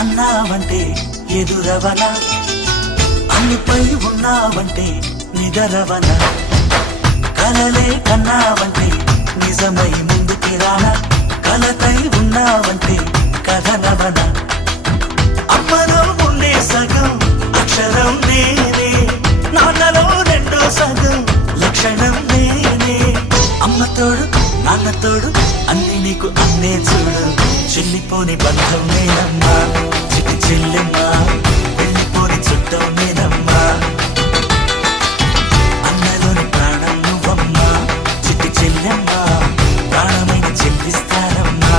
అన్నావంటే ఎదురవన, అన్నిపై ఉన్నావంటే నిదరవన, కలలే కన్నావంటే నిజమై ముందుకి రానా, కలతై ఉన్నావంటే కథనవన. అమ్మలో ఉండే సగం అక్షరం నేనే, నాన్నలో రెండో సగం లక్షణం నేనే. అమ్మ తోడు నాన్న తోడు అన్ని నీకు అన్నే చూడు, చెల్లిపోని బంధం నేనమ్మా చిట్టి చెల్లెమ్మా, వెళ్ళిపోని చుట్టం నేనమ్మా. అన్నలోని ప్రాణం నువ్వమ్మా చిట్టి చెల్లెమ్మా, ప్రాణమైన చెల్లిస్తానమ్మా.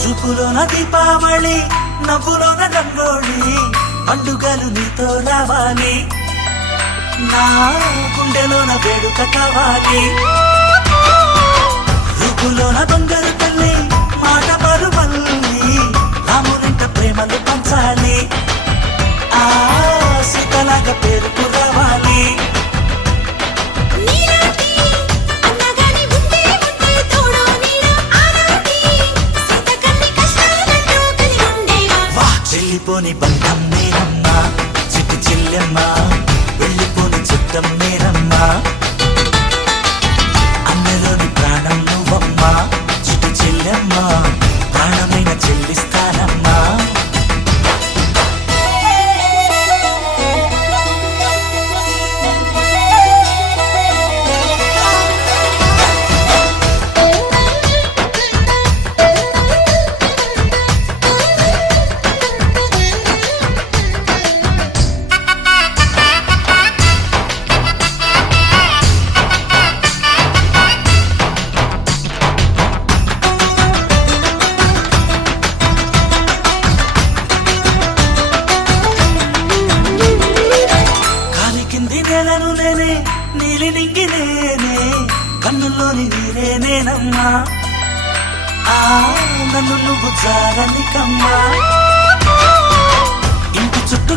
చూపులోన దీపావళి, నవ్వులోన రంగోళి, పండుగలు నీతో రావాలి, నా గుండెలోన వేడుక కావాలి. రూపులోన దొంగలు తల్లి, మాట పరువల్లి, రామునింట ప్రేమలు పంచాలి, ఆ సీతలాగా పేరుకు రావాలి. వెళ్ళిపోని బంధం నేనమ్మా చిట్టి చెల్లెమ్మా, వెళ్ళిపోని చుట్టం నేనమ్మా. అన్నలోని ప్రాణం నువ్వమ్మా చిట్టి చెల్లెమ్మా, ప్రాణమైన చెల్లిస్తానమ్మా. నేలను నేనే నీలి నింగి నేనే, కన్నుల్లోని నీరే నేనమ్మా, ఆ నన్ను నువ్వు జారనికమ్మా. ఇంటి చుట్టూ